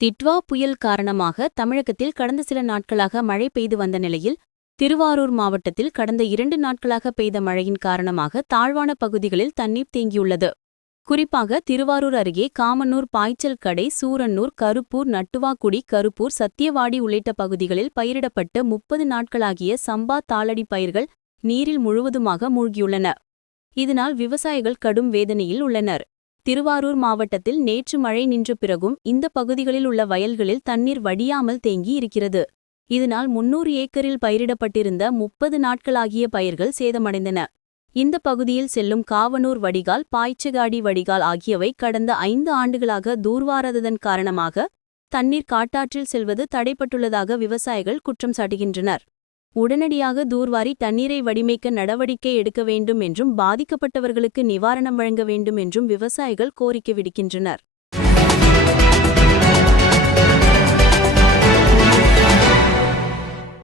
திட்வா புயல் காரணமாக தமிழகத்தில் கடந்த சில நாட்களாக மழை பெய்து வந்த நிலையில் திருவாரூர் மாவட்டத்தில் கடந்த இரண்டு நாட்களாக பெய்த மழையின் காரணமாக தாழ்வான பகுதிகளில் தண்ணீர் தேங்கியுள்ளது. குறிப்பாக திருவாரூர் அருகே காமனூர் பாய்ச்சல் கடை சூரன்னூர் கருப்பூர் நட்டுவாக்குடி கருப்பூர் சத்தியவாடி உள்ளிட்ட பகுதிகளில் பயிரிடப்பட்டு முப்பது நாட்களாகிய சம்பா தாளடி பயிர்கள் நீரில் முழுவதுமாக மூழ்கியுள்ளன. இதனால் விவசாயிகள் கடும் வேதனையில் உள்ளனர். திருவாரூர் மாவட்டத்தில் நேற்று மழை நின்ற பிறகும் இந்த பகுதிகளில் உள்ள வயல்களில் தண்ணீர் வடியாமல் தேங்கி இருக்கிறது. இதனால் முன்னூறு ஏக்கரில் பயிரிடப்பட்டிருந்த முப்பது நாட்களாகிய பயிர்கள் சேதமடைந்தன. இந்த பகுதியில் செல்லும் காவனூர் வடிகால் பாய்ச்சகாடி வடிகால் ஆகியவை கடந்த ஐந்து ஆண்டுகளாக தூர்வாராததன் காரணமாக தண்ணீர் காட்டாற்றில் செல்வது தடைப்பட்டுள்ளதாக விவசாயிகள் குற்றம் சாட்டுகின்றனர். உடனடியாக தூர்வாரி தண்ணீரை வடிமைக்க நடவடிக்கை எடுக்க வேண்டும் என்றும் பாதிக்கப்பட்டவர்களுக்கு நிவாரணம் வழங்க வேண்டும் என்றும் விவசாயிகள் கோரிக்கை விடுக்கின்றனர்.